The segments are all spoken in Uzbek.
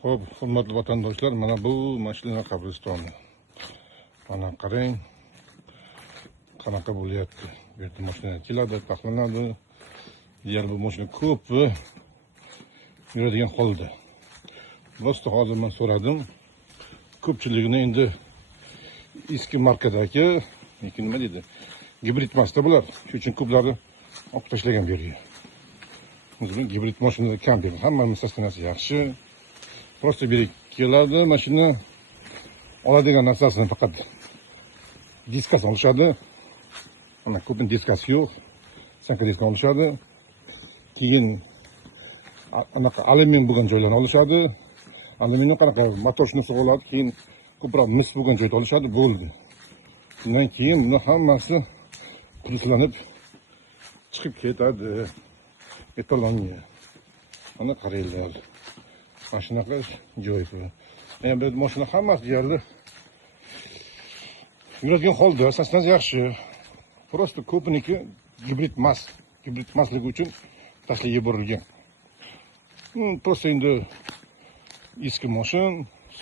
Xo'p, hurmatli vatandoshlar, mana bu mashina qabristoni. Mana qarang, qanaqa bo'lyapti. Bu yerda mashina keladi, taxlanadi. Deyarli bu mashina ko'p yuradigan holda. Rosti hozir men so'radim. Ko'pchiligini endi eski markadagi, nima deydi? Gibrid emasda bular. Shuning uchun ko'plari olib tashlagan bu yerga. O'zim gibrid mashinada kam deyman. Hammamiz sostanasi yaxshi. Prosta bir keladi, mashina oladigan narsasini faqat diskas olishadi. Mana ko'pin diskasi yo'q. Sanka diska olishadi. Keyin anaqa alyumin bo'lgan joylarni olishadi. Alyuminni qanaqa motor shunisi oladi, keyin ko'proq mis bo'lgan joyda olishadi, bo'ldi. Shundan keyin buni hammasi qulflanib chiqib ketadi. Etalonga. Mana qaranglar. Mashinalar joy bu. Yani bu mashina hammasi deyarli yuradigan holda, asosdan yaxshi. Prosta ko'piniki gibrid emas. Gibrid emasligi uchun tashlab yuborilgan. Prosta endi eski mashin,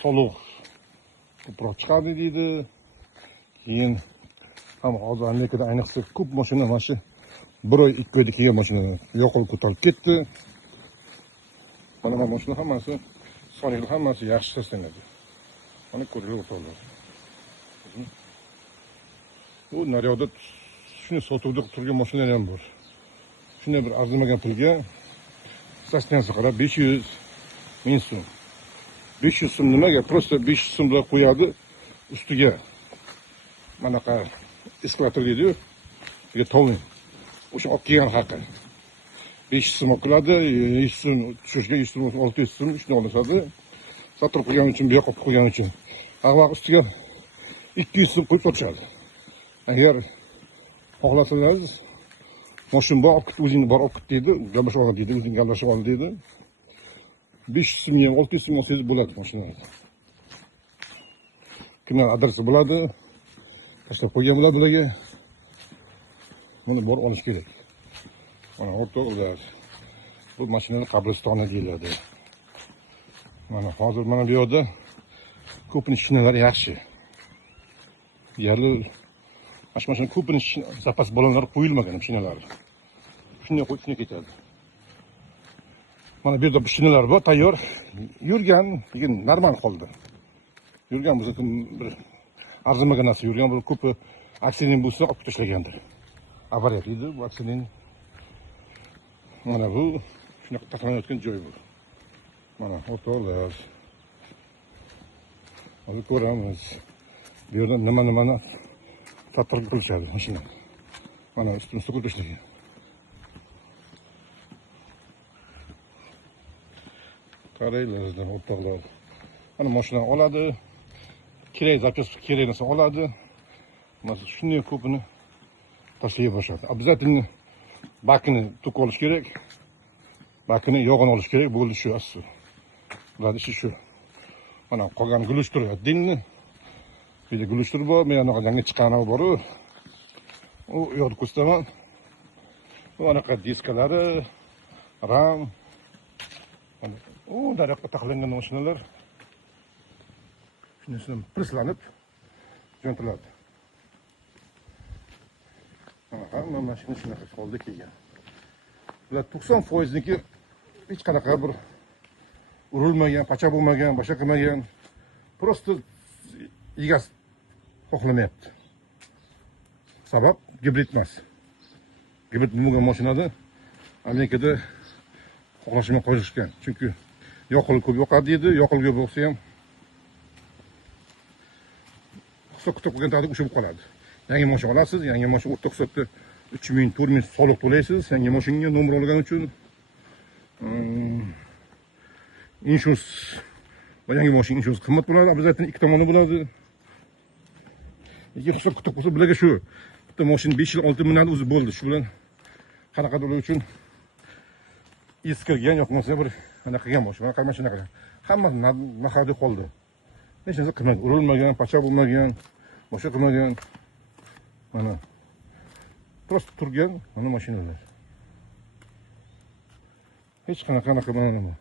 soliq ko'proq chiqadi deydi. Keyin ham hozir Amerikada ayniqsa ko'p mashina mana shu 1 oy 2 oyda kelgan mashina yo'qolib ko'tarilib ketdi. Mana bu mashina hammasi, soniylar hammasi yaxshi saslanadi. Mana ko'ringlar o'rtoqlar. Bu naryoqda shuni sotuvda turgan mashinalar ham bor. Shunday bir arzimagan pulga saslansa qarab 500 so'm. 500 so'm nimaga? Prosta 500 so'm bilan qo'yadi ustiga. Manaqa eskalator deydi-ku. Bunga tovin. O'sha olib kelgan haqi. 500 so'm qiladi, 100 so'm tushishga 100 so'm, 600 so'm shuni olishadi. Sotirib qo'ygan uchun, bu yoqqa qo'ygan uchun. Avval ustiga 200 so'm qo'yib sotishadi. Agar xohlasangiz, mashin bor, o'zingni bor olib ket deydi, gaplashib ol deydi, o'zing gaplashib ol deydi. 500 so'm ham 600 so'm olsangiz bo'ladi mashinalar. Kimlar adresi bo'ladi, tashlab qo'ygan bo'ladi bularga. Buni borib olish kerak. Mana o'rtoqlar, bu mashinalar qabristoni deyiladi. Mana hozir mana bu yerda ko'pini shinalar yaxshi. Deyarli mashina ko'pini zapas balonlari qo'yilmagan shinalar. Shunday qo'yib shunday ketadi. Mana bu yerda bu shinalar bor, tayyor. Yurgan, lekin normal holda. Yurgan bo'lsa bir arzimagan narsa yurgan, bir ko'pi aksilin bo'lsa olib tashlagandir. Avariya deydi, bu aksilin. Mana bu shunaqa taqlanayotgan joy bu. Mana o'rtoqlar. Hozir ko'ramiz. Bu yerda nimani tatirib qilishadi mashina. Mana ustini suqib tashlagan. Qaranglar o'rtoqlar. Mana mashina oladi. Kerak zapchast kerak narsa oladi. Mana shunday ko'pini tashlay boshladi. Обязательно bakini tuk olish kerak. Bakini yog'ini olish kerak. Bo'ldi shu asli. Bular ishi shu. Mana qolgan gulishtir dinni. Bir de gulishtir bor, men yangi chiqqani bor-ku. U yo'q ko'rsaman. Bu anaqa diskalari, RAM. U daraxtga taqlangan mashinalar. Shunisidan prislanib jo'ntiladi. Hamma mashina shunaqa holda kelgan. Bular 90%niki hech qanaqa bir urilmagan, pacha bo'lmagan, boshqa qilmagan. Prosta egasi xohlamayapti. Sabab gibrid emas. Gibrid bo'lgan mashinada Amerikada xohlashmay qo'yishgan. Chunki yoqilg'i ko'p yoqadi deydi, yoqilg'i bo'lsa ham kutib qo'ygan taqdirda o'sha bo'lib qoladi. Yangi mashina olasiz, yangi mashina o'rta hisobda 3000, 4000 soliq to'laysiz, yangi mashinaga nomer olgan uchun. Inshurs va yangi mashina inshurs qimmat bo'ladi, обязательно ikki tomoni bo'ladi. Lekin hisob kutib bo'lsa bularga shu. Bitta mashina 5 yil 6 minadi o'zi bo'ldi. Shu bilan qanaqa bo'lar uchun eskirgan yo'qmasa bir anaqa qilgan mashina, qanaqa mashina qilgan. Hamma nahadi qoldi. Hech narsa qilmagan, urilmagan, pacha bo'lmagan, boshqa qilmagan. Mana prosta turgan mana mashinalar. Hech qanaqa mana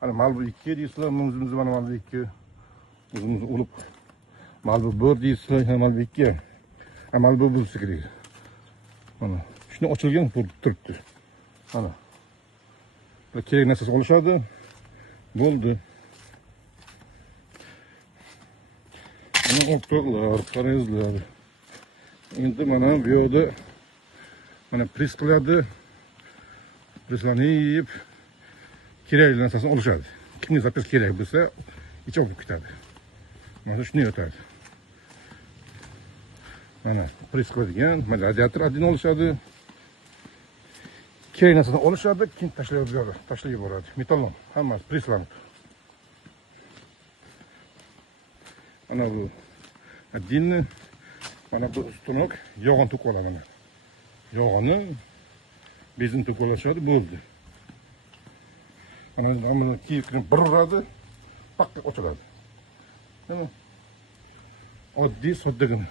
Hani Malbu 2 deysizlar, muzimiz mana Malbu 2. Muzimiz ulup Malbu 1 deysizlar, ha Malbu 2. Ha Malbu bo'lsa kerak. Mana shuni ochilgan turibdi. Mana. Kerak narsasi olishadi. Bo'ldi. Mana o'qtoqlar, qarezlar. Endi mana bu yerda mana pres qiladi. Preslanib kerak narsasini olishadi. Kimga zapis kerak bo'lsa, ichib olib ketadi. Mana shuni yotadi. Mana pres qiladigan, mana radiator adini olishadi. Kerak narsasini olishadi, keyin tashlab yuboradi. Metallon, hammasi preslanib. Mana bu adinni, mana bu ustunok yog'ini to'kib oladi mana. Yog'ini bezin to'kib olishadi, bo'ldi. Mana kiyikni bir uradi, paqqa ochiladi. Mana oddiy soddagina.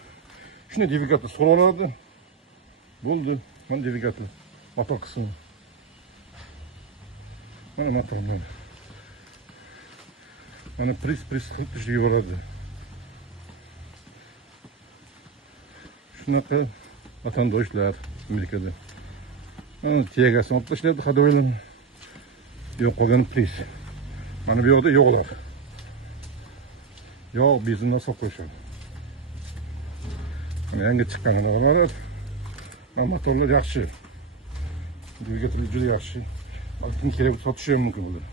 Shuni dvigatel so'raladi. Bo'ldi. Mana dvigatel motor qismi. Mana motor. Mana pres qilib tashlab yuboradi. Shunaqa vatandoshlar Amerikada. Tegasini olib tashlaydi, hadoylarni. Yo'q qolgan pres. Mana bu yerda yog'lar. Yog' bezindan solib qo'yishadi. Mana yangi chiqqan yog'lar. Motorlar yaxshi. Dvigatel juda yaxshi. Balkim kerak sotishi ham mumkin bo'ladi.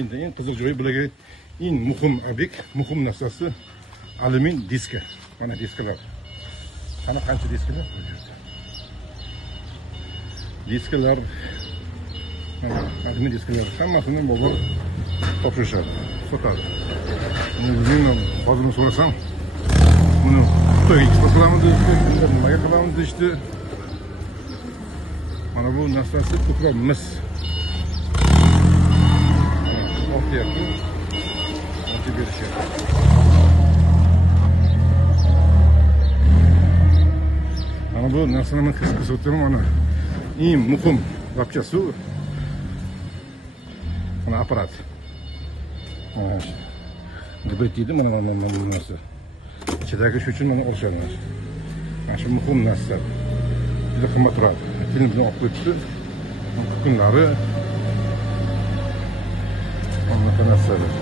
Endi eng qiziq joyi bularga eng muhim obyekt, muhim narsasi alyumin diska. Mana diskalar. Qana qancha diskalar? Diskalar, alyumin diskalar hammasini bozor topshirishadi, sotadi. Men hozir so'rasam, buni Xitoyga eksport qilamiz deydi, nimaga qilamiz deydi. Mana bu narsasi ko'proq mis. Ortayapti. Ortaya berishadi. Mana bu narsani men qisqasi o'taman mana. Eng muhim lapchasi mana apparat. Gibrit deydi mana bu narsa. Ichidagi shu uchun mana olishadi. Mana shu muhim narsa. Juda qimmat turadi. Filmni olib qo'yibdi. Kunlari mana narsalar.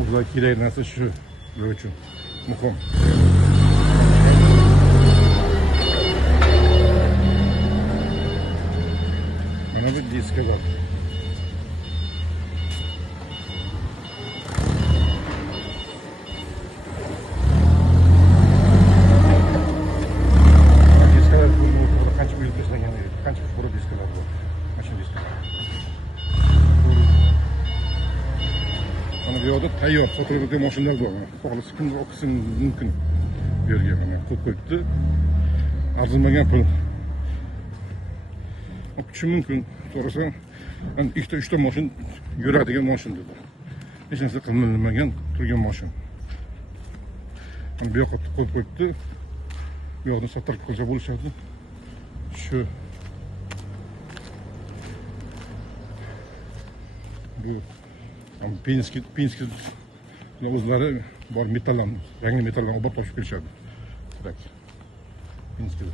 O'zga kerak narsa shu bular uchun muhim. Mana bir diska bor. Diskalar qancha bo'lib tashlagan edi, qancha qurib diskalar bor. Mana diskalar. Mana bu yerda tayyor sotiladigan mashinalar bor. Xohlasa kim o'qishim mumkin. Bu yerga mana qo'yib qo'yibdi. Arzirmagan pul. O'qishi mumkin. So'rasang, ikkita 3ta mashin yuradigan mashin dedi. Hech narsa qilmagan turgan mashin. Mana bu yoqqa qo'yib qo'yibdi. Bu yoqdan sotilib qolsa bo'lishadi. Shu bu Pinski o'zlari bor metallarni, yangi metallarni olib topshirib kelishadi. Kerak. Pinski.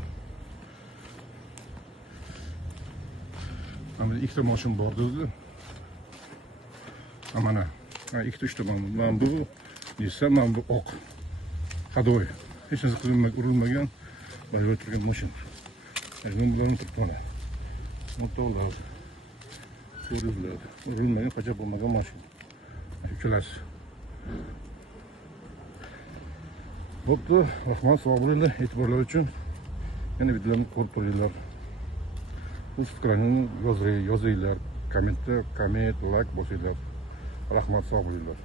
Mana ikkita mashin bor dedi. Mana ikkita 3ta mana bu desa, mana bu oq. Hadoy. Hech narsa qilinmagan, urilmagan, boyga turgan mashin. Men bularni turibman. Motorlar. Ko'riladi. Urilmagan, qocha bo'lmagan mashin. Uchalasi. Bo'pti, rahmat, sog' bo'linglar, e'tiborlar uchun. Yana videolarni ko'rib turinglar. O'z fikrlaringizni yozinglar, komment, like bosinglar. Rahmat, sog' bo'linglar.